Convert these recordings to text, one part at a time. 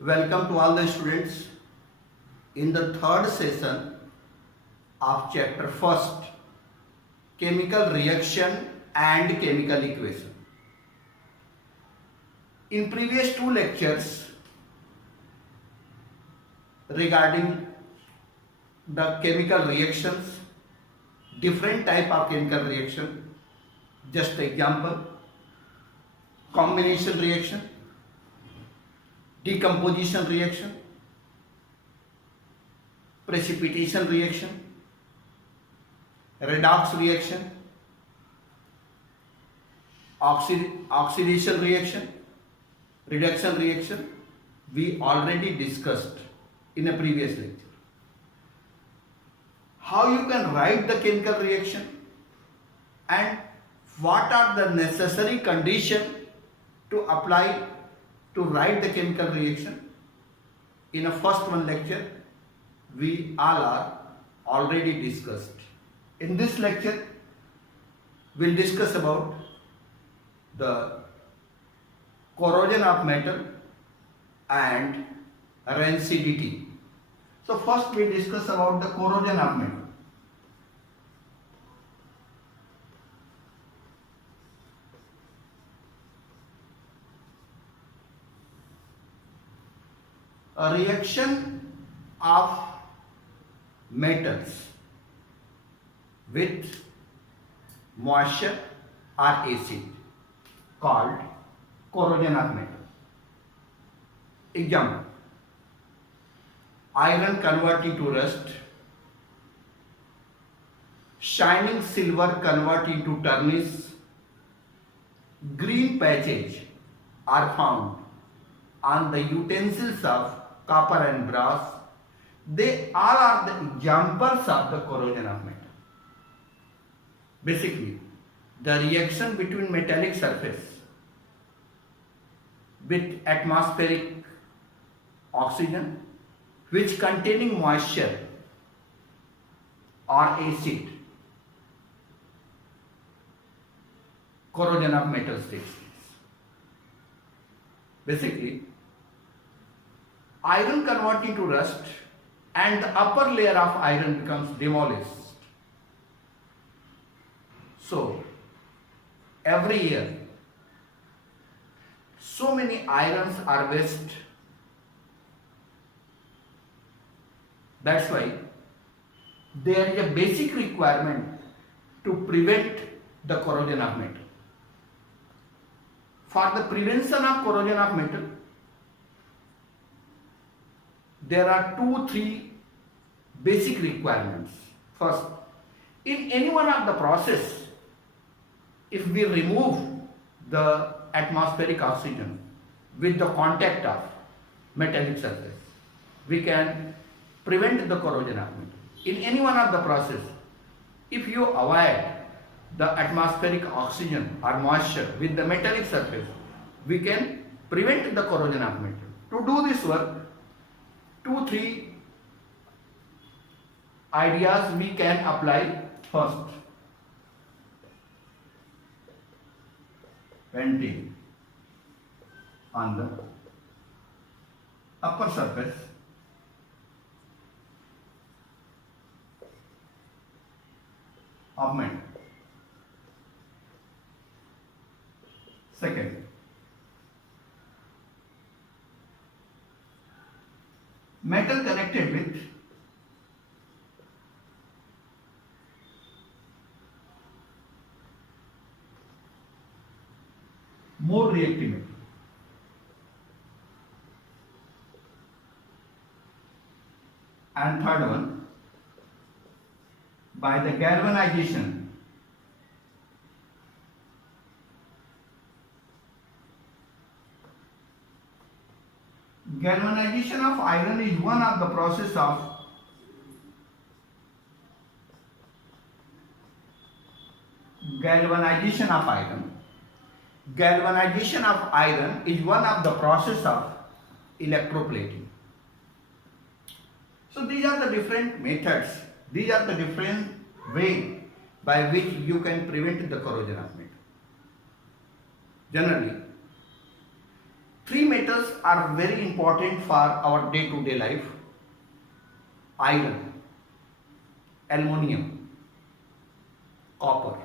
Welcome to all the students in the third session of chapter first, chemical reaction and chemical equation. In previous two lectures regarding the chemical reactions, different type of chemical reaction, just example, combination reaction, decomposition reaction, precipitation reaction, redox reaction, oxidation reaction, reduction reaction, we already discussed in a previous lecture. How you can write the chemical reaction and what are the necessary conditions to apply to write the chemical reaction. In a first one lecture, we all are already discussed. In this lecture, we'll discuss about the corrosion of metal and rancidity. So first we discuss about the corrosion of metal. A reaction of metals with moisture or acid called corrosion of metal. Example: iron converting to rust, shining silver converting to tarnish, green patches are found on the utensils of copper and brass. They all are the examples of the corrosion of metal. Basically, the reaction between metallic surface with atmospheric oxygen which containing moisture or acid, corrosion of metals takes place. Basically, iron converting to rust and the upper layer of iron becomes demolished. So, every year, so many irons are wasted. That's why there is a basic requirement to prevent the corrosion of metal. For the prevention of corrosion of metal, there are 2-3 basic requirements. First, in any one of the process, if we remove the atmospheric oxygen with the contact of metallic surface, we can prevent the corrosion of metal. In any one of the process, if you avoid the atmospheric oxygen or moisture with the metallic surface, we can prevent the corrosion of metal. To do this work, 2-3 ideas we can apply. First, painting on the upper surface of metal. Second, metal connected with more reactive metal. And third one, by the galvanization of iron is one of the process of galvanization of iron. Galvanization of iron is one of the process of electroplating. So these are the different methods, these are the different way by which you can prevent the corrosion of metal. Generally, Three metals are very important for our day-to-day life: iron, aluminium, copper.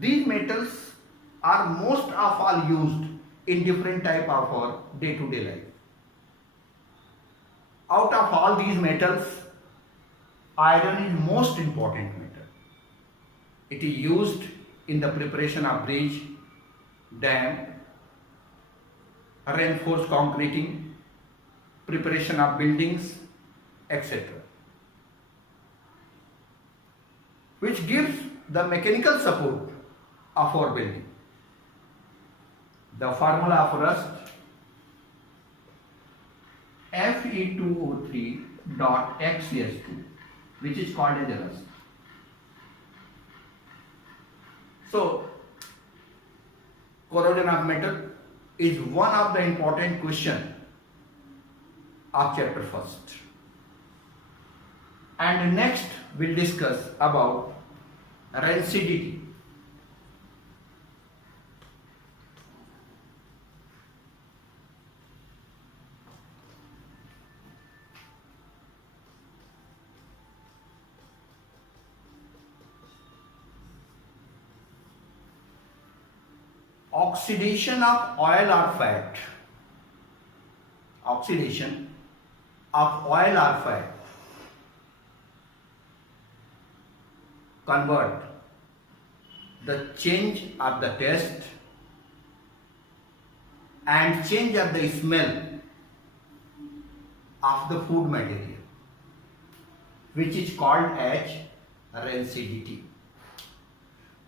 These metals are most of all used in different type of our day-to-day life. Out of all these metals, iron is most important metal. It is used in the preparation of bridge, dam, reinforced concreting, preparation of buildings, etc., which gives the mechanical support of our building. The formula of rust: Fe2O3.XCS2, which is called as rust. So, corrosion of metal is one of the important question of chapter first. And next we'll discuss about rancidity. Oxidation of oil or fat. Oxidation of oil or fat convert the change of the taste and change of the smell of the food material, which is called as rancidity.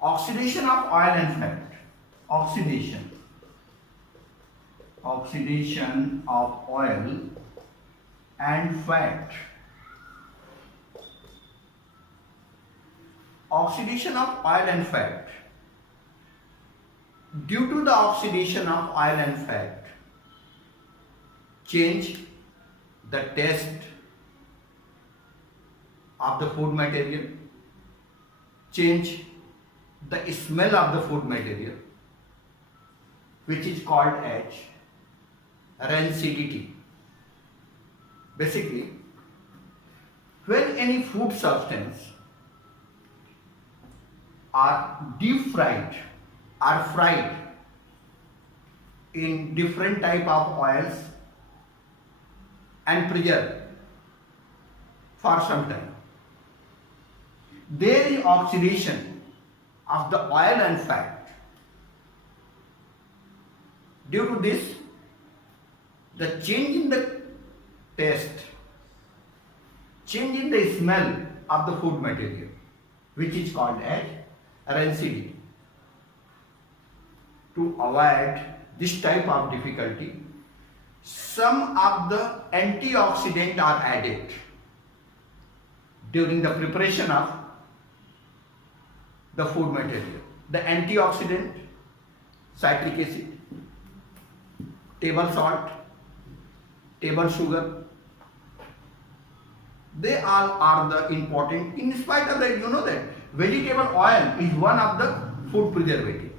Oxidation of oil and fat. Oxidation of oil and fat. Oxidation of oil and fat. Due to the oxidation of oil and fat, change the taste of the food material, change the smell of the food material, which is called as rancidity. Basically, when any food substance are deep fried or fried in different type of oils and preserved for some time, there is oxidation of the oil and fat. Due to this, the change in the taste, change in the smell of the food material, which is called as rancidity. To avoid this type of difficulty, some of the antioxidants are added during the preparation of the food material. The antioxidant: citric acid, table salt, table sugar. They all are the important. In spite of that, you know that vegetable oil is one of the food preservative.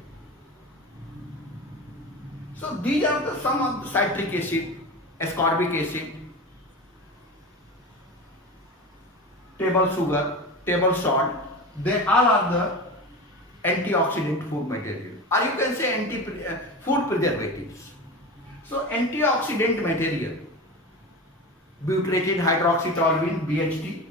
So these are the some of the citric acid, ascorbic acid, table sugar, table salt. They all are the antioxidant food material, or you can say food preservatives. So antioxidant material: butyrated hydroxytoluene (BHT)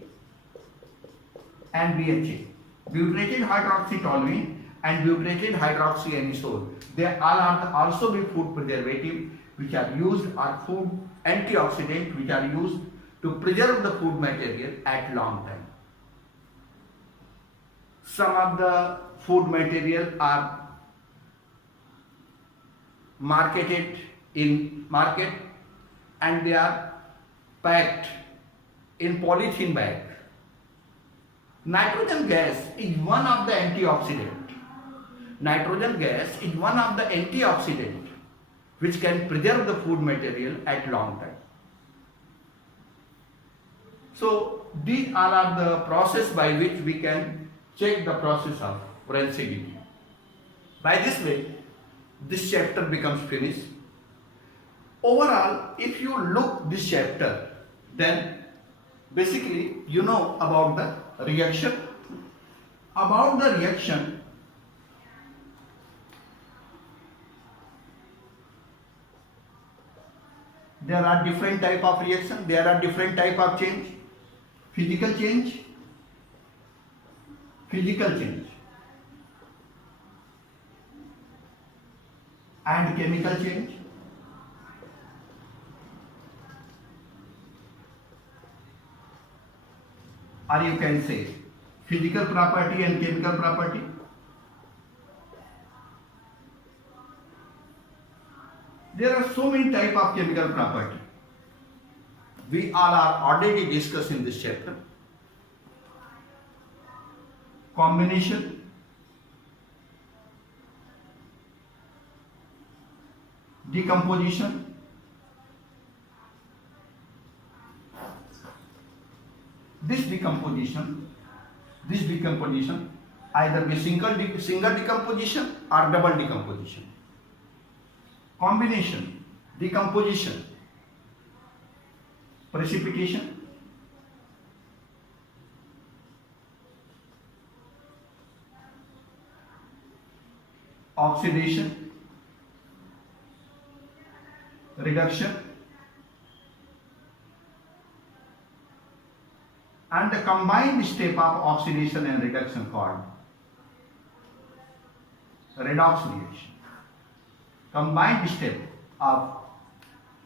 and BHA. Butyrated hydroxytoluene and butyrated hydroxyanisole. They all are also be food preservative, which are used, or food antioxidant, which are used to preserve the food material at long time. Some of the food material are marketed in market and they are packed in polythene bag. Nitrogen gas is one of the antioxidant. Nitrogen gas is one of the antioxidant which can preserve the food material at long time. So these all are the process by which we can check the process of rancidity. By this way, this chapter becomes finished. Overall, if you look this chapter, then basically you know about the reaction. About the reaction, there are different type of reaction, there are different type of change. Physical change, and chemical change. Or you can say physical property and chemical property. There are so many type of chemical property. We all are already discussed in this chapter. Combination, decomposition, this decomposition either be single decomposition or double decomposition. Combination, decomposition, precipitation, oxidation, reduction, and the combined step of oxidation and reduction called redox reaction. Combined step of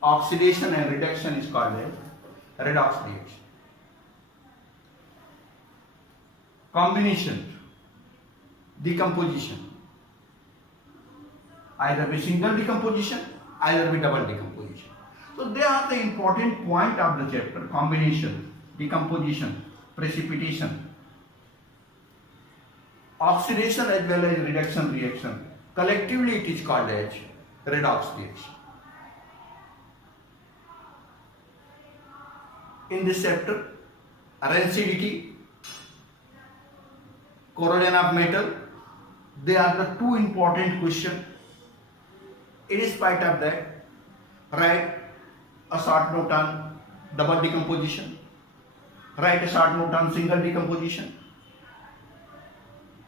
oxidation and reduction is called a redox reaction. Combination, decomposition, either be single decomposition, either be double decomposition. So they are the important point of the chapter: combination, decomposition, precipitation, oxidation as well as reduction reaction. Collectively it is called as redox reaction. In this chapter, rancidity, corrosion of metal, they are the two important questions. In spite of that, write a short note on double decomposition, write a short note on single decomposition,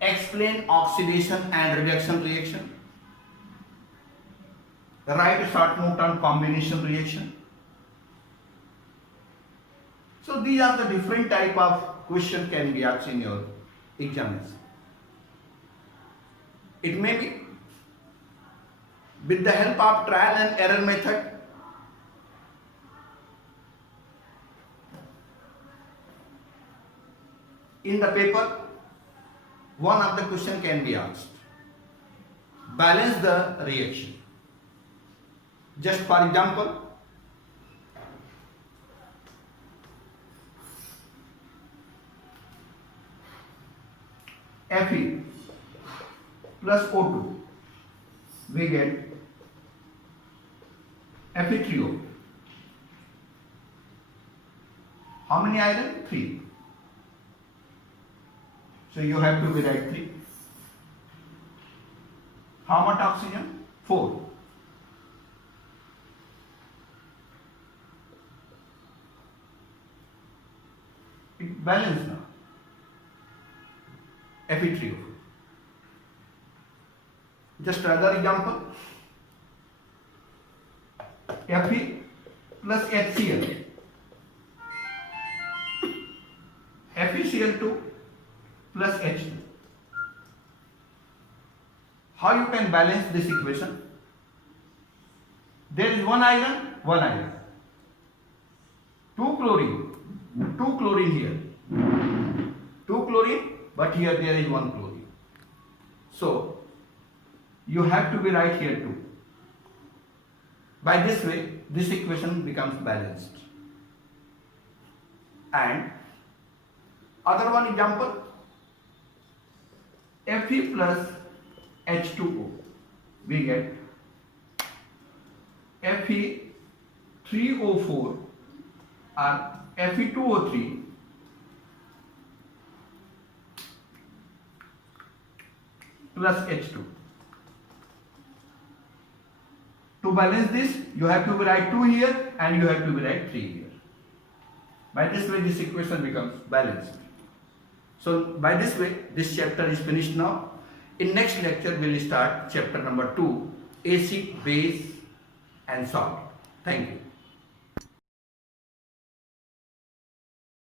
explain oxidation and reduction reaction, write a short note on combination reaction. So these are the different type of question can be asked in your examination. It may be with the help of trial and error method. In the paper, one of the question can be asked: balance the reaction. Just for example, Fe plus O2, we get Fe3O. How many iron? 3. So you have to write 3. How much oxygen? 4. It balance now. Fe3O. Just another example. Fe plus HCl. FeCl2 plus H2. How you can balance this equation? There is one iron, 2 chlorine here, 2 chlorine, but here there is 1 chlorine. So you have to be right here too. By this way, this equation becomes balanced. And other one example, Fe plus H2O, we get Fe3O4 or Fe2O3 plus H2. To balance this, you have to write 2 here and you have to write 3 here. By this way, this equation becomes balanced. So by this way, this chapter is finished now. In next lecture, we will start chapter number 2, acid, base and salt. Thank you.